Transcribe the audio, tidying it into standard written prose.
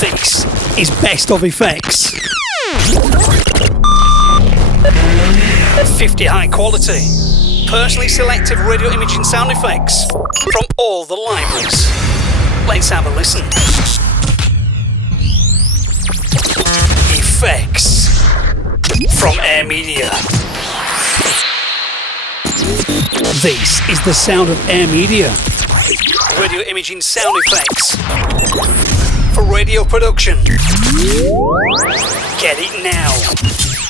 This is Best of Effects. 50 high quality, personally selected radio imaging sound effects from all the libraries. Let's have a listen. Effects from Air Media. This is the sound of Air Media. Radio imaging sound effects for radio production. Get it now.